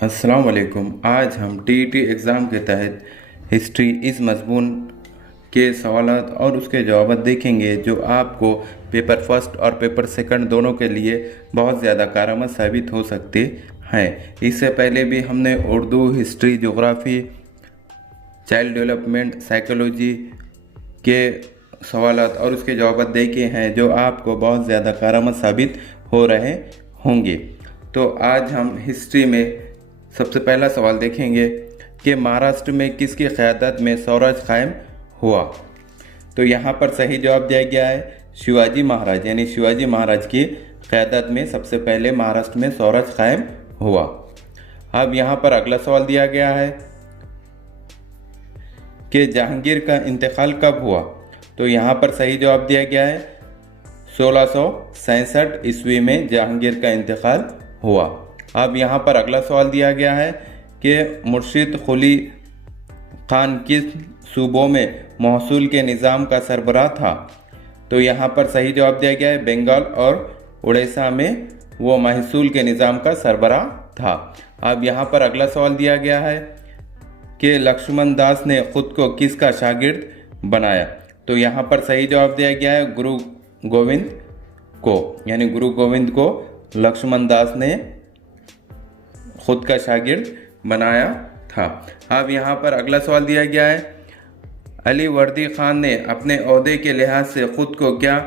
अस्सलाम वालेकुम। आज हम टीईटी एग्ज़ाम के तहत हिस्ट्री इस मज़मून के सवालात और उसके जवाब देखेंगे जो आपको पेपर फर्स्ट और पेपर सेकंड दोनों के लिए बहुत ज़्यादा कारआमद साबित हो सकते हैं। इससे पहले भी हमने Urdu, history, geography, child development, psychology के सवालात और उसके जवाब देखे हैं जो आपको बहुत ज़्यादा कारआमद साबित हो रहे होंगे। तो आज हम हिस्ट्री में सबसे पहला सवाल देखेंगे कि महाराष्ट्र में किसकी क़यादत में स्वराज कायम हुआ। तो यहाँ पर सही जवाब दिया गया है शिवाजी महाराज, यानी शिवाजी महाराज की क़यादत में सबसे पहले महाराष्ट्र में स्वराज कायम हुआ। अब यहाँ पर अगला सवाल दिया गया है कि जहांगीर का इंतकाल कब हुआ। तो यहाँ पर सही जवाब दिया गया है 1667 ईस्वी में जहांगीर का इंतकाल हुआ। अब यहाँ पर अगला सवाल दिया गया है कि मुर्शिद कुली खान किस सूबों में महसूल के निज़ाम का सरबराह था। तो यहाँ पर सही जवाब दिया गया है बंगाल और उड़ीसा में वो महसूल के निज़ाम का सरबराह था। अब यहाँ पर अगला सवाल दिया गया है कि लक्ष्मण दास ने खुद को किसका शागिर्द बनाया। तो यहाँ पर सही जवाब दिया गया है गुरु गोविंद को, यानी गुरु गोविंद को लक्ष्मण दास ने खुद का शागिर्द बनाया था। अब यहाँ पर अगला सवाल दिया गया है अली वर्दी खान ने अपने ओहदे के लिहाज से खुद को क्या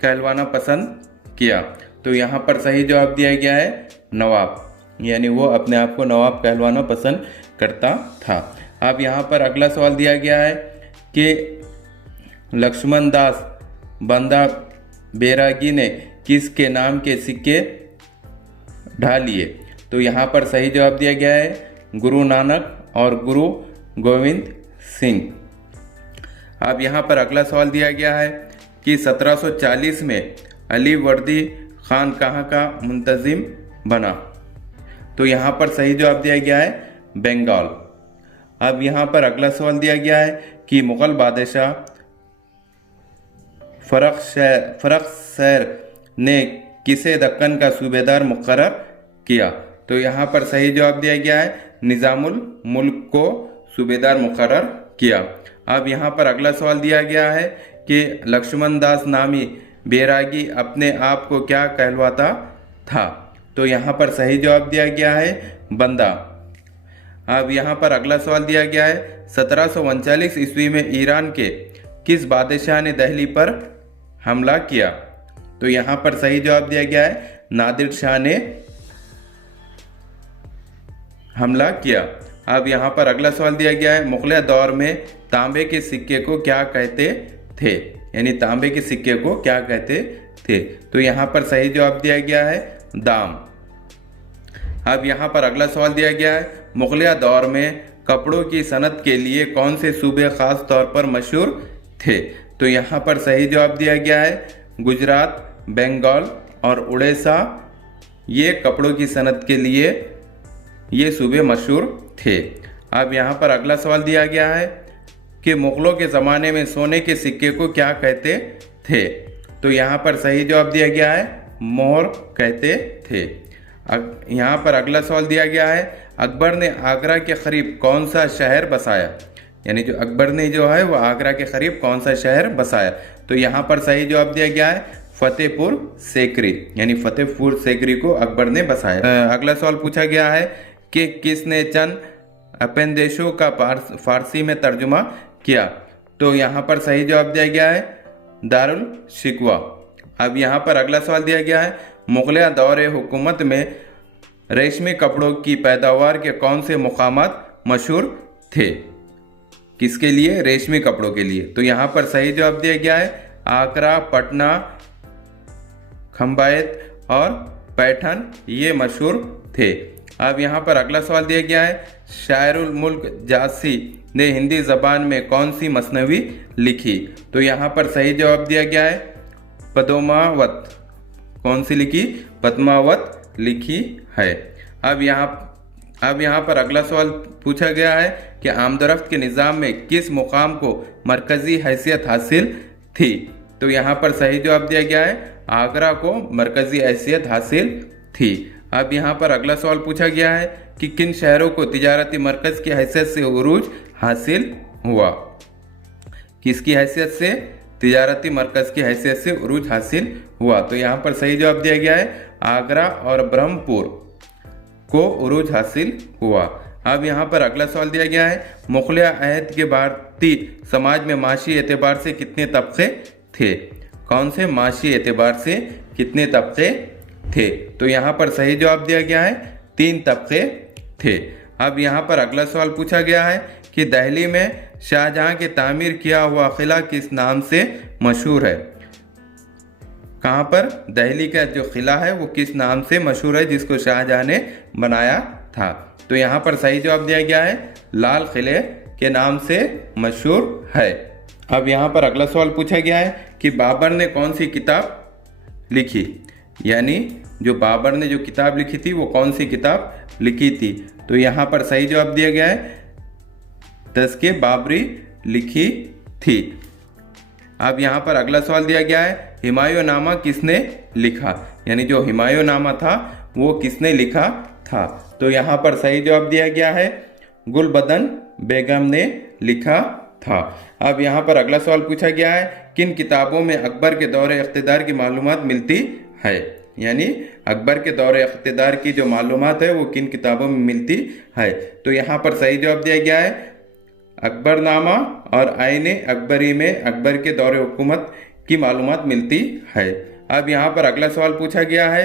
कहलवाना पसंद किया। तो यहाँ पर सही जवाब दिया गया है नवाब, यानी वो अपने आप को नवाब कहलवाना पसंद करता था। अब यहाँ पर अगला सवाल दिया गया है कि लक्ष्मण दास बंदा बैरागी ने किसके नाम के सिक्के ढालिए। तो यहाँ पर सही जवाब दिया गया है गुरु नानक और गुरु गोविंद सिंह। अब यहाँ पर अगला सवाल दिया गया है कि 1740 में अली वर्दी खान कहाँ का मुंतजिम बना। तो यहाँ पर सही जवाब दिया गया है बंगाल। अब यहाँ पर अगला सवाल दिया गया है कि मुग़ल बादशाह फ़र्रुख़ ने किसे दक्कन का सूबेदार मुक़र्रर किया। तो यहाँ पर सही जवाब दिया गया है निज़ामुल मुल्क को सूबेदार मुक़र्रर किया। अब यहाँ पर अगला सवाल दिया गया है कि लक्ष्मण दास नामी बैरागी अपने आप को क्या कहलवाता था। तो यहाँ पर सही जवाब दिया गया है बंदा। अब यहाँ पर अगला सवाल दिया गया है 1739 ईस्वी में ईरान के किस बादशाह ने दिल्ली पर हमला किया। तो यहाँ पर सही जवाब दिया गया है नादिर शाह ने हमला किया। अब यहाँ पर अगला सवाल दिया गया है मुग़ल दौर में तांबे के सिक्के को क्या कहते थे, यानी तांबे के सिक्के को क्या कहते थे। तो यहाँ पर सही जवाब दिया गया है दाम। अब यहाँ पर अगला सवाल दिया गया है मुग़ल दौर में कपड़ों की सनत के लिए कौन से सूबे ख़ास तौर पर मशहूर थे। तो यहाँ पर सही जवाब दिया गया है गुजरात, बंगाल और उड़ीसा, ये कपड़ों की सनत के लिए ये सूबे मशहूर थे। अब यहाँ पर अगला सवाल दिया गया है कि मुग़लों के ज़माने में सोने के सिक्के को क्या कहते थे। तो यहाँ पर सही जवाब दिया गया है मोहर कहते थे। यहाँ पर अगला सवाल दिया गया है अकबर ने आगरा के करीब कौन सा शहर बसाया, यानी जो अकबर ने जो है वो आगरा के करीब कौन सा शहर बसाया। तो यहाँ पर सही जवाब दिया गया है फतेहपुर सीकरी, यानी फतेहपुर सीकरी को अकबर ने बसाया। अगला सवाल पूछा गया है कि किसने चंद अपदेशों का फारसी में तर्जुमा किया। तो यहाँ पर सही जवाब दिया गया है दारुल शिकवा। अब यहाँ पर अगला सवाल दिया गया है मुग़ल दौर हुकूमत में रेशमी कपड़ों की पैदावार के कौन से मुकामात मशहूर थे, किसके लिए, रेशमी कपड़ों के लिए। तो यहाँ पर सही जवाब दिया गया है आगरा, पटना, खंबात और पैठन, ये मशहूर थे। अब यहाँ पर अगला सवाल दिया गया है शायरुल मुल्क जासी ने हिंदी ज़बान में कौन सी मसनवी लिखी। तो यहाँ पर सही जवाब दिया गया है पद्मावत। कौन सी लिखी, पद्मावत लिखी है। अब यहाँ पर अगला सवाल पूछा गया है कि आमदरफ्त के निज़ाम में किस मुकाम को मरकज़ी हैसियत हासिल थी। तो यहाँ पर सही जवाब दिया गया है आगरा को मरकज़ी हैसियत हासिल थी। अब यहाँ पर अगला सवाल पूछा गया है कि किन शहरों को तिजारती मरकज़ की हैसियत से उरूज हासिल हुआ। किसकी हैसियत से? तिजारती मरकज़ की हैसियत से उरूज हासिल हुआ। तो यहाँ पर सही जवाब दिया गया है आगरा और ब्रह्मपुर को उरूज हासिल हुआ। अब यहाँ पर अगला सवाल दिया गया है मुग़लिया अहद के भारतीय समाज में माशी एतबार से कितने तबके थे? कौन से? माशी एतबार से कितने तबके थे? तो यहाँ पर सही जवाब दिया गया है 3 तबके थे। अब यहाँ पर अगला सवाल पूछा गया है कि दिल्ली में शाहजहां के तामीर किया हुआ किला किस नाम से मशहूर है? कहाँ पर? दिल्ली का जो किला है वो किस नाम से मशहूर है जिसको शाहजहां ने बनाया था? तो यहाँ पर सही जवाब दिया गया है लाल किले के नाम से मशहूर है। अब यहाँ पर अगला सवाल पूछा गया है कि बाबर ने कौन सी किताब लिखी? यानी जो बाबर ने जो किताब लिखी थी वो कौन सी किताब लिखी थी? तो यहाँ पर सही जवाब दिया गया है तज़किए बाबरी लिखी थी। अब यहाँ पर अगला सवाल दिया गया है हुमायूंनामा किसने लिखा? यानी जो हुमायूंनामा था वो किसने लिखा था? तो यहाँ पर सही जवाब दिया गया है गुलबदन बेगम ने लिखा था। अब यहाँ पर अगला सवाल पूछा गया है किन किताबों में अकबर के दौरे इख्तिदार की मालूमात मिलती है? यानी अकबर के दौरे इख्तिदार की जो मालूमात है वो किन किताबों में मिलती है? तो यहाँ पर सही जवाब दिया गया है अकबरनामा और आईने अकबरी में अकबर के दौरे हुकूमत की मालूमात मिलती है। अब यहाँ पर अगला सवाल पूछा गया है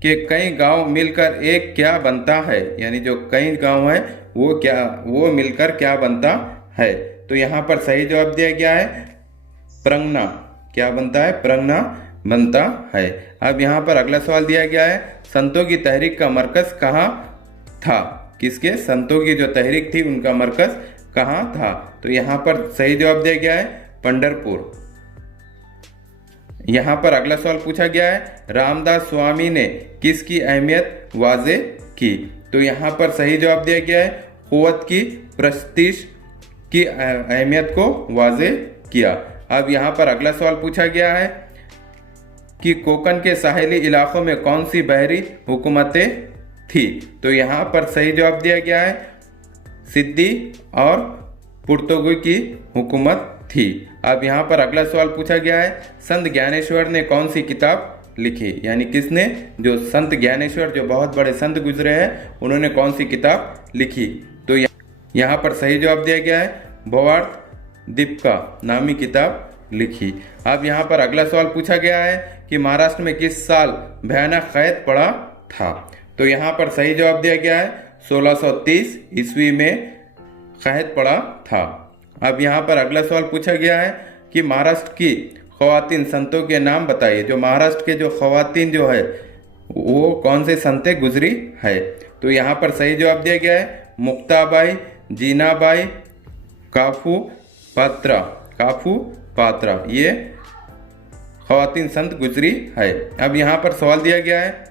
कि कई गांव मिलकर एक क्या बनता है? यानी जो कई गांव है वो मिलकर क्या बनता है? तो यहाँ पर सही जवाब दिया गया है प्रंगना। क्या बनता है? प्रंगना बनता है। अब यहाँ पर अगला सवाल दिया गया है संतों की तहरीक का मरकज कहाँ था? किसके? संतों की जो तहरीक थी उनका मरकज कहाँ था? तो यहाँ पर सही जवाब दिया गया है पंढरपुर। यहाँ पर अगला सवाल पूछा गया है रामदास स्वामी ने किसकी अहमियत वाजे की? तो यहाँ पर सही जवाब दिया गया है कुव्वत की प्रस्तीश की अहमियत को वाजे किया। अब यहाँ पर अगला सवाल पूछा गया है कि कोकन के साहिली इलाकों में कौन सी बहरी हुकूमतें थी? तो यहाँ पर सही जवाब दिया गया है सिद्दी और पुर्तगाली की हुकूमत थी। अब यहाँ पर अगला सवाल पूछा गया है संत ज्ञानेश्वर ने कौन सी किताब लिखी? यानी किसने? जो संत ज्ञानेश्वर जो बहुत बड़े संत गुजरे हैं उन्होंने कौन सी किताब लिखी? तो यहाँ पर सही जवाब दिया गया है भवार्थ दीपिका नामी किताब लिखी। अब यहाँ पर अगला सवाल पूछा गया है कि महाराष्ट्र में किस साल भयानक कैद पड़ा था? तो यहाँ पर सही जवाब दिया गया है 1630 ईस्वी में कैद पड़ा था। अब यहाँ पर अगला सवाल पूछा गया है कि महाराष्ट्र की ख़वातीन संतों के नाम बताइए। जो महाराष्ट्र के जो ख़वातीन जो है वो कौन से संतें गुजरी है? तो यहाँ पर सही जवाब दिया गया है मुक्ताबाई, जीनाबाई, काफू पात्रा ये ख़वातीन संत गुजरी है। अब यहाँ पर सवाल दिया गया है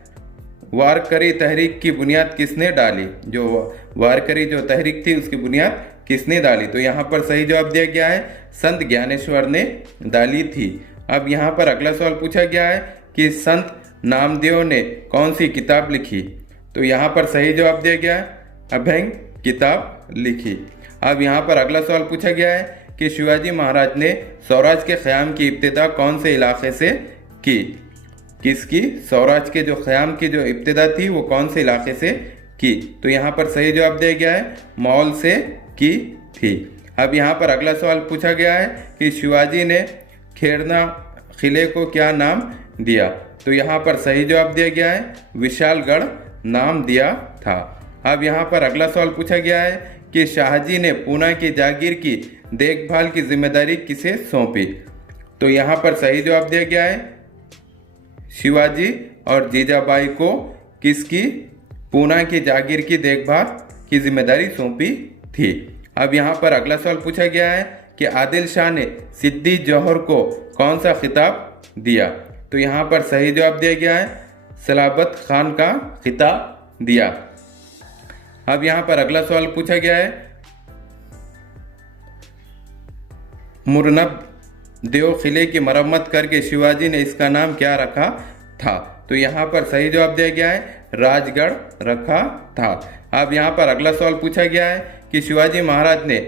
वारकरी तहरीक की बुनियाद किसने डाली? जो वारकरी जो तहरीक थी उसकी बुनियाद किसने डाली? तो यहाँ पर सही जवाब दिया गया है संत ज्ञानेश्वर ने डाली थी। अब यहाँ पर अगला सवाल पूछा गया है कि संत नामदेव ने कौन सी किताब लिखी? तो यहाँ पर सही जवाब दिया गया है अभंग किताब लिखी। अब यहाँ पर अगला सवाल पूछा गया है कि शिवाजी महाराज ने स्वराज के क़याम की इब्तिदा कौन से इलाके से की? किसकी? स्वराज के जो क़याम की जो इब्तिदा थी वो कौन से इलाके से की? तो यहाँ पर सही जवाब दिया गया है मौल से की थी। अब यहाँ पर अगला सवाल पूछा गया है कि शिवाजी ने खेरना किले को क्या नाम दिया? तो यहाँ पर सही जवाब दिया गया है विशालगढ़ नाम दिया था। अब यहाँ पर अगला सवाल पूछा गया है कि शाहजी ने पूना की जागीर की देखभाल की जिम्मेदारी किसे सौंपी? तो यहाँ पर सही जवाब दिया गया है शिवाजी और जीजाबाई को किसकी पूना की जागीर की देखभाल की जिम्मेदारी सौंपी थी। अब यहाँ पर अगला सवाल पूछा गया है कि आदिल शाह ने सिद्दी जौहर को कौन सा खिताब दिया? तो यहाँ पर सही जवाब दिया गया है सलाबत खान का खिताब दिया। अब यहाँ पर अगला सवाल पूछा गया है मुरनब देव किले की मरम्मत करके शिवाजी ने इसका नाम क्या रखा था? तो यहाँ पर सही जवाब दिया गया है राजगढ़ रखा था। अब यहाँ पर अगला सवाल पूछा गया है कि शिवाजी महाराज ने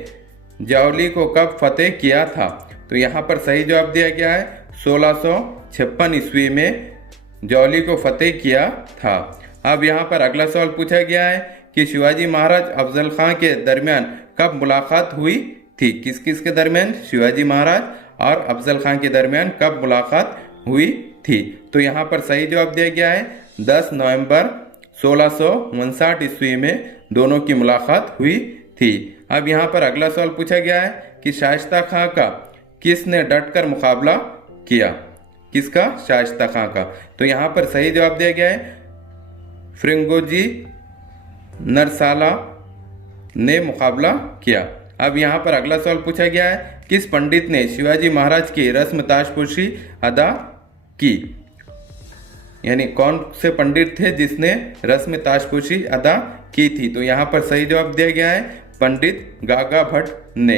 जावली को कब फतेह किया था। तो यहाँ पर सही जवाब दिया गया है 1656 ईस्वी में जावली को फतेह किया था। अब यहाँ पर अगला सवाल पूछा गया है कि शिवाजी महाराज अफजल खां के दरमियान कब मुलाकात हुई थी। किस किस के दरमियान? शिवाजी महाराज और अफजल खां के दरमियान कब मुलाकात हुई थी। तो यहाँ पर सही जवाब दिया गया है 10 नवंबर 1659 ईस्वी में दोनों की मुलाकात हुई थी। अब यहाँ पर अगला सवाल पूछा गया है कि शाइस्ता खां का किसने डटकर मुकाबला किया। किसका? शाइस्ता खां का। तो यहाँ पर सही जवाब दिया गया है फिरंगोजी नरसाला ने मुकाबला किया। अब यहाँ पर अगला सवाल पूछा गया है किस पंडित ने शिवाजी महाराज की रस्म ताजपोशी अदा की। यानी कौन से पंडित थे जिसने रस्म ताजपोशी अदा की थी। तो यहाँ पर सही जवाब दिया गया है पंडित गागा भट्ट ने।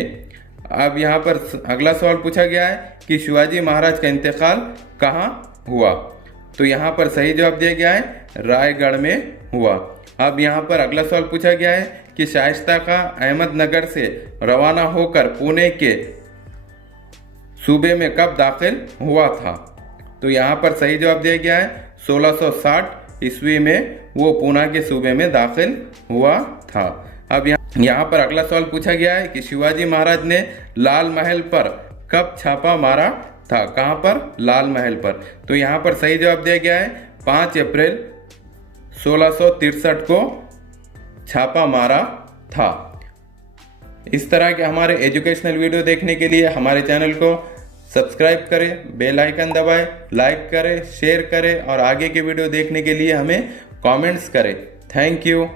अब यहाँ पर अगला सवाल पूछा गया है कि शिवाजी महाराज का इंतकाल कहाँ हुआ। तो यहाँ पर सही जवाब दिया गया है रायगढ़ में हुआ। अब यहाँ पर अगला सवाल पूछा गया है कि शाइस्ता खां अहमदनगर से रवाना होकर पुणे के सूबे में कब दाखिल हुआ था। तो यहाँ पर सही जवाब दिया गया है 1660 ईस्वी में वो पूना के सूबे में दाखिल हुआ था। अब यहाँ पर अगला सवाल पूछा गया है कि शिवाजी महाराज ने लाल महल पर कब छापा मारा था। कहाँ पर? लाल महल पर। तो यहाँ पर सही जवाब दिया गया है 5 अप्रैल 1663 को छापा मारा था। इस तरह के हमारे एजुकेशनल वीडियो देखने के लिए हमारे चैनल को सब्सक्राइब करें, बेल आइकन दबाएं, लाइक करें, शेयर करें और आगे के वीडियो देखने के लिए हमें कमेंट्स करें। Thank you.